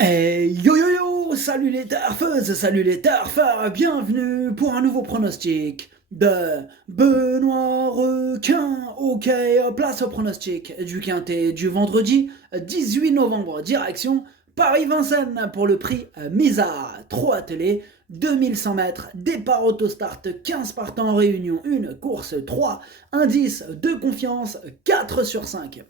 Yo yo yo, salut les turfeuses, salut les turfeurs, bienvenue pour un nouveau pronostic de Benoît Requin. Ok, place au pronostic du quintet du vendredi 18 novembre, direction Paris-Vincennes pour le prix Misa, 3 attelés, 2100 mètres, départ autostart, 15 partants en réunion, une course 3, indice de confiance 4 sur 5.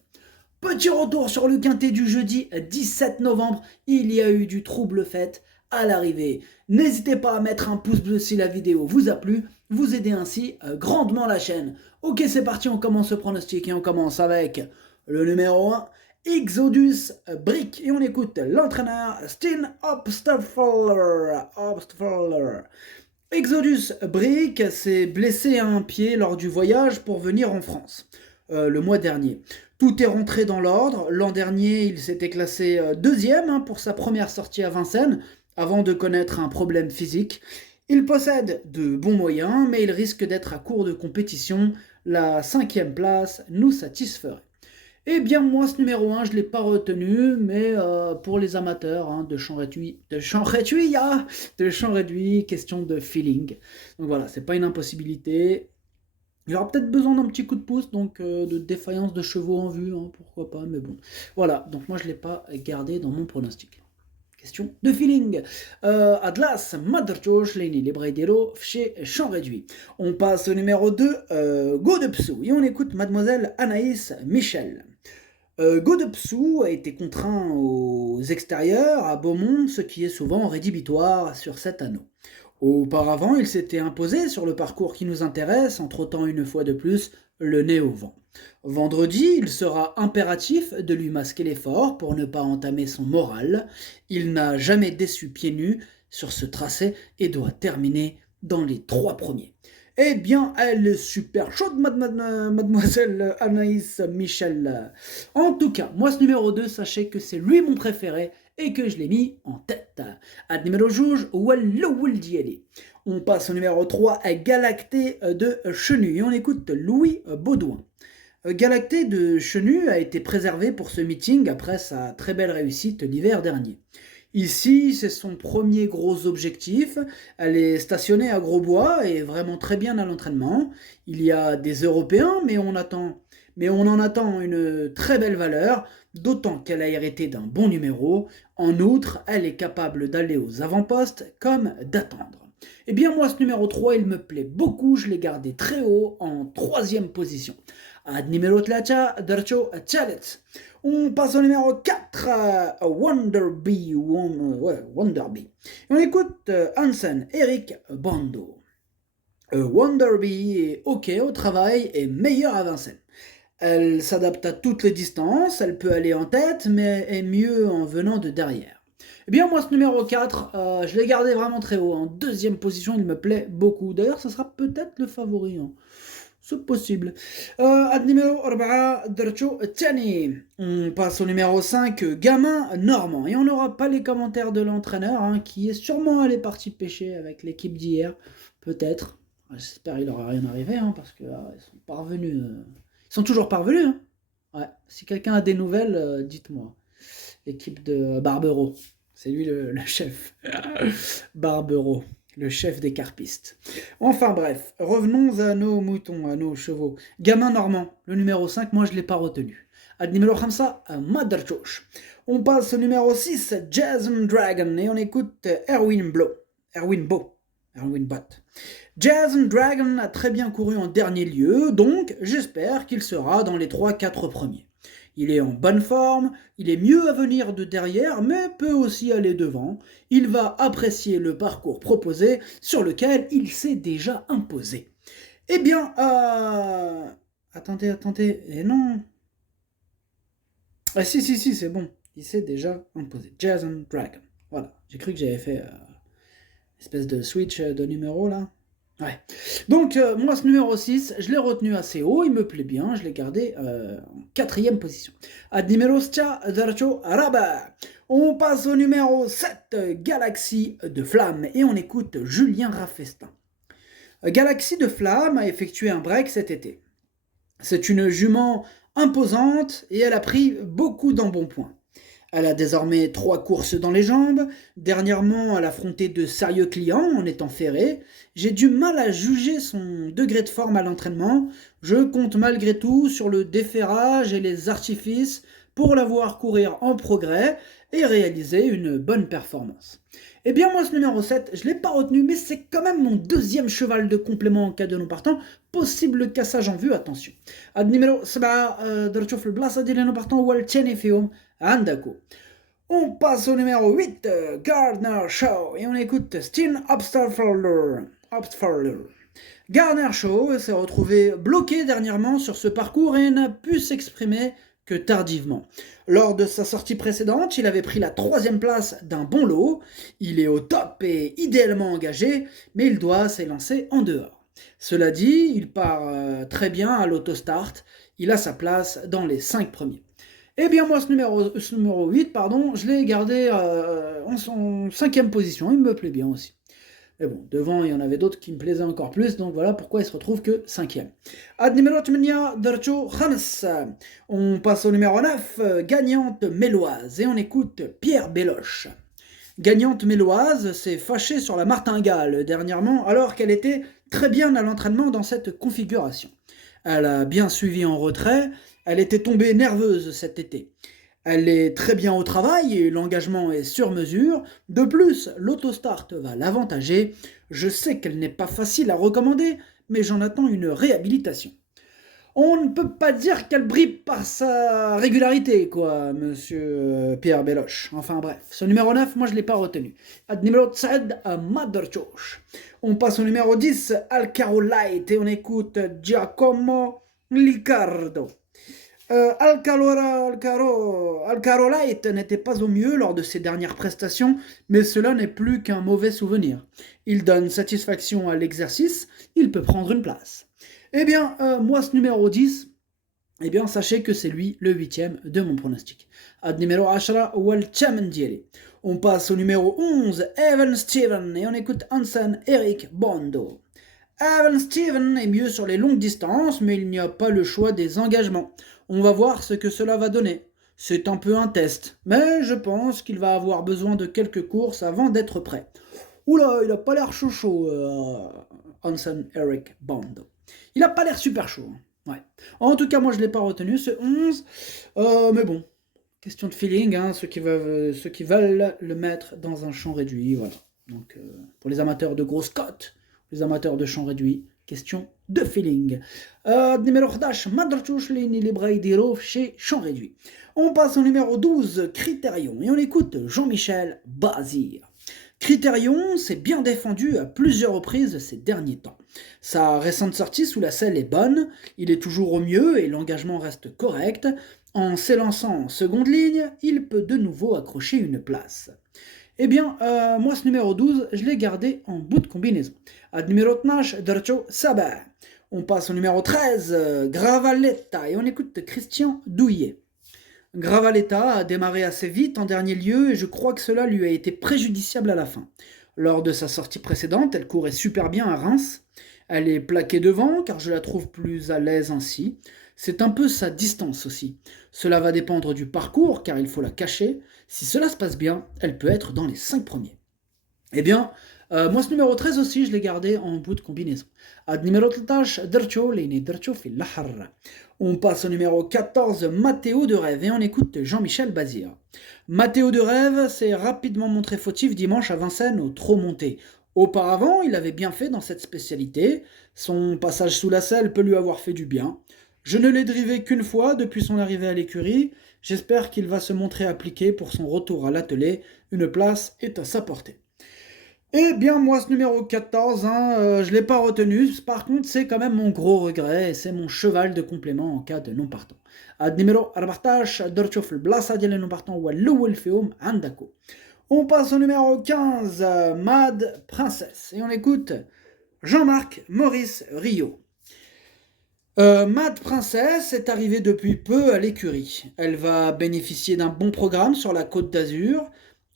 Petit retour sur le quintet du jeudi 17 novembre, il y a eu du trouble fait à l'arrivée. N'hésitez pas à mettre un pouce bleu si la vidéo vous a plu, vous aidez ainsi grandement la chaîne. Ok, c'est parti, on commence ce pronostic et on commence avec le numéro 1, Exodus Brick. Et on écoute l'entraîneur Steen Obstfler. Exodus Brick s'est blessé à un pied lors du voyage pour venir en France le mois dernier. Tout est rentré dans l'ordre. L'an dernier, il s'était classé deuxième pour sa première sortie à Vincennes, avant de connaître un problème physique. Il possède de bons moyens, mais il risque d'être à court de compétition. La 5e place nous satisferait. Eh bien, moi, ce numéro 1, je ne l'ai pas retenu, mais pour les amateurs de chant réduit, de chant réduit, question de feeling. Donc voilà, c'est pas une impossibilité. Il aura peut-être besoin d'un petit coup de pouce, donc de défaillance de chevaux en vue, pourquoi pas, mais bon. Voilà, donc moi je ne l'ai pas gardé dans mon pronostic. Question de feeling. Atlas, Maderchoch, Lenny, Lebredero, chez Champ Réduit. On passe au numéro 2, Godepsou, et on écoute Mademoiselle Anaïs Michel. Godepsou a été contraint aux extérieurs à Beaumont, ce qui est souvent rédhibitoire sur cet anneau. Auparavant, il s'était imposé sur le parcours qui nous intéresse en trottant une fois de plus le nez au vent. Vendredi, il sera impératif de lui masquer l'effort pour ne pas entamer son moral. Il n'a jamais déçu pieds nus sur ce tracé et doit terminer dans les 3 premiers. Eh bien, elle est super chaude, mademoiselle Anaïs Michel. En tout cas, moi, ce numéro 2, sachez que c'est lui mon préféré et que je l'ai mis en tête. Ad numéro juge, Wallo-Wuldieli. On passe au numéro 3, Galacté de Chenu. Et on écoute Louis Baudouin. Galacté de Chenu a été préservé pour ce meeting après sa très belle réussite l'hiver dernier. Ici, c'est son premier gros objectif. Elle est stationnée à Grosbois et vraiment très bien à l'entraînement. Il y a des Européens, mais on en attend une très belle valeur, d'autant qu'elle a hérité d'un bon numéro. En outre, elle est capable d'aller aux avant-postes comme d'attendre. Eh bien moi, ce numéro 3, il me plaît beaucoup, je l'ai gardé très haut en 3e position. Ad numéro 3, Darcho Chalet. On passe au numéro 4, Wonderby. Wonderby. Et on écoute Hansen, Eric Bando. Wonderby est ok au travail et meilleure à Vincennes. Elle s'adapte à toutes les distances, elle peut aller en tête, mais est mieux en venant de derrière. Eh bien moi ce numéro 4, je l'ai gardé vraiment très haut. En 2e position, il me plaît beaucoup. D'ailleurs, ce sera peut-être le favori. C'est possible. Ad numéro 4, Dercho Tiani. On passe au numéro 5, Gamin Normand. Et on n'aura pas les commentaires de l'entraîneur, qui est sûrement allé parti pêcher avec l'équipe d'hier. Peut-être. J'espère qu'il n'aura rien arrivé, parce qu'ils sont parvenus. Ils sont toujours parvenus. Ouais. Si quelqu'un a des nouvelles, dites-moi. L'équipe de Barbero. C'est lui le chef. Barbero, le chef des carpistes. Enfin bref, revenons à nos moutons, à nos chevaux. Gamin Normand, le numéro 5, moi je ne l'ai pas retenu. Ad numéro 5, Maderchoch. On passe au numéro 6, Jason Dragon, et on écoute Erwin Bott. Jason Dragon a très bien couru en dernier lieu, donc j'espère qu'il sera dans les 3-4 premiers. Il est en bonne forme, il est mieux à venir de derrière, mais peut aussi aller devant. Il va apprécier le parcours proposé, sur lequel il s'est déjà imposé. Eh bien, attendez, et non. Ah si, c'est bon, il s'est déjà imposé. Jason Dragon. Voilà, j'ai cru que j'avais fait une espèce de switch de numéro là. Ouais. Donc, moi, ce numéro 6, je l'ai retenu assez haut, il me plaît bien, je l'ai gardé en 4e position. Ad numéro 7, Darcho Rabat. On passe au numéro 7, Galaxie de Flamme, et on écoute Julien Raffestin. Galaxie de Flamme a effectué un break cet été. C'est une jument imposante et elle a pris beaucoup d'embonpoint. Elle a désormais 3 courses dans les jambes. Dernièrement, elle a affronté de sérieux clients en étant ferrée. J'ai du mal à juger son degré de forme à l'entraînement. Je compte malgré tout sur le déferrage et les artifices pour la voir courir en progrès et réaliser une bonne performance. Eh bien moi ce numéro 7, je ne l'ai pas retenu, mais c'est quand même mon deuxième cheval de complément en cas de non partant. Possible cassage en vue, attention. النمرو 7 درتو في البلاصة ديال non partant هو الثاني فيهم عندكو. On passe au numéro 8, Gardner Shaw, et on écoute Steen Obstfurler. Gardner Shaw s'est retrouvé bloqué dernièrement sur ce parcours et n'a pu s'exprimer que tardivement. Lors de sa sortie précédente, il avait pris la 3e place d'un bon lot. Il est au top et idéalement engagé, mais il doit s'élancer en dehors. Cela dit, il part très bien à l'autostart. Il a sa place dans les 5 premiers. Eh bien moi ce numéro 8, je l'ai gardé en 5e position. Il me plaît bien aussi. Mais bon, devant, il y en avait d'autres qui me plaisaient encore plus, donc voilà pourquoi il se retrouve que 5e. Ad numéro 8, Darcho Khams. On passe au numéro 9, gagnante méloise, et on écoute Pierre Béloche. Gagnante méloise s'est fâchée sur la martingale dernièrement, alors qu'elle était très bien à l'entraînement dans cette configuration. Elle a bien suivi en retrait, elle était tombée nerveuse cet été. Elle est très bien au travail et l'engagement est sur mesure. De plus, l'autostart va l'avantager. Je sais qu'elle n'est pas facile à recommander, mais j'en attends une réhabilitation. On ne peut pas dire qu'elle brille par sa régularité, quoi, monsieur Pierre Béloche. Enfin bref, ce numéro 9, moi je ne l'ai pas retenu. Ad numéro 10, Maderchoch. On passe au numéro 10, Alcaro Light, et on écoute Giacomo Liccardo. Alcaro Light n'était pas au mieux lors de ses dernières prestations, mais cela n'est plus qu'un mauvais souvenir. Il donne satisfaction à l'exercice, il peut prendre une place. Eh bien, moi ce numéro 10, eh bien sachez que c'est lui le 8e de mon pronostic. Ad numéro 10, Walchamendiri. On passe au numéro 11, Evan Steven, et on écoute Hansen Eric Bondo. Evan Steven est mieux sur les longues distances, mais il n'y a pas le choix des engagements. On va voir ce que cela va donner. C'est un peu un test, mais je pense qu'il va avoir besoin de quelques courses avant d'être prêt. Oula, il a pas l'air chaud, Hansen Eric Bondo. Il a pas l'air super chaud. Hein. Ouais. En tout cas, moi je l'ai pas retenu, ce 11. Mais bon, question de feeling, hein, ceux qui veulent le mettre dans un champ réduit, voilà. Donc pour les amateurs de grosses cotes, les amateurs de champ réduit, question de feeling. Numéro 11, Madrachouch Libraïdiro chez champ réduit. On passe au numéro 12, Critérion, et on écoute Jean-Michel Bazir. Critérion s'est bien défendu à plusieurs reprises ces derniers temps. Sa récente sortie sous la selle est bonne, il est toujours au mieux et l'engagement reste correct. En s'élançant en seconde ligne, il peut de nouveau accrocher une place. Eh bien, moi ce numéro 12, je l'ai gardé en bout de combinaison. Ad numéro 12, Darcho Sabah. On passe au numéro 13, Gravaletta, et on écoute Christian Douillet. Gravaletta a démarré assez vite en dernier lieu et je crois que cela lui a été préjudiciable à la fin. Lors de sa sortie précédente, elle courait super bien à Reims. Elle est plaquée devant car je la trouve plus à l'aise ainsi. C'est un peu sa distance aussi. Cela va dépendre du parcours car il faut la cacher. Si cela se passe bien, elle peut être dans les 5 premiers. Eh bien, moi ce numéro 13 aussi, je l'ai gardé en bout de combinaison. Ad numéro 13, Dercho, Lene Dercho fi l'Ahar. On passe au numéro 14, Mathéo de Rêve, et on écoute Jean-Michel Bazir. Mathéo de Rêve s'est rapidement montré fautif dimanche à Vincennes au trot monté. Auparavant, il avait bien fait dans cette spécialité. Son passage sous la selle peut lui avoir fait du bien. Je ne l'ai drivé qu'une fois depuis son arrivée à l'écurie. J'espère qu'il va se montrer appliqué pour son retour à l'attelé. Une place est à sa portée. Eh bien, moi, ce numéro 14, je ne l'ai pas retenu. Par contre, c'est quand même mon gros regret et c'est mon cheval de complément en cas de non partant. Ad numéro 14, درتو في البلاصة ديال non partant هو الأول فيهم عندكم. On passe au numéro 15, Mad Princess, et on écoute Jean-Marc Maurice Rio. Mad Princess est arrivée depuis peu à l'écurie. Elle va bénéficier d'un bon programme sur la Côte d'Azur.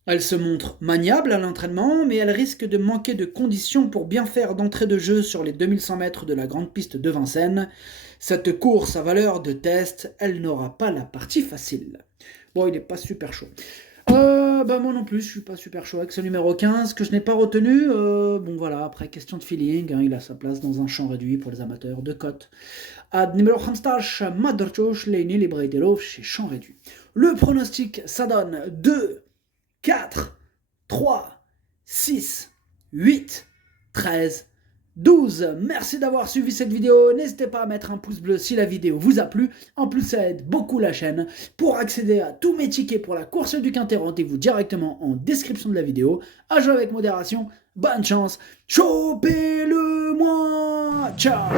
Elle se montre maniable à l'entraînement, mais elle risque de manquer de conditions pour bien faire d'entrée de jeu sur les 2100 mètres de la grande piste de Vincennes. Cette course à valeur de test, elle n'aura pas la partie facile. Bon, il n'est pas super chaud. Moi non plus, je suis pas super chaud avec ce numéro 15 que je n'ai pas retenu. Bon voilà, après question de feeling, hein, il a sa place dans un champ réduit pour les amateurs de cote. Ad numéro 15 ما درتوش لاني اللي بغيتيروه chez champ réduit. Le pronostic, ça donne 2, 4, 3, 6, 8, 13, 12. Merci d'avoir suivi cette vidéo. N'hésitez pas à mettre un pouce bleu si la vidéo vous a plu. En plus, ça aide beaucoup la chaîne. Pour accéder à tous mes tickets pour la course du Quintet, rendez-vous directement en description de la vidéo. À jouer avec modération. Bonne chance. Chopez-le-moi. Ciao.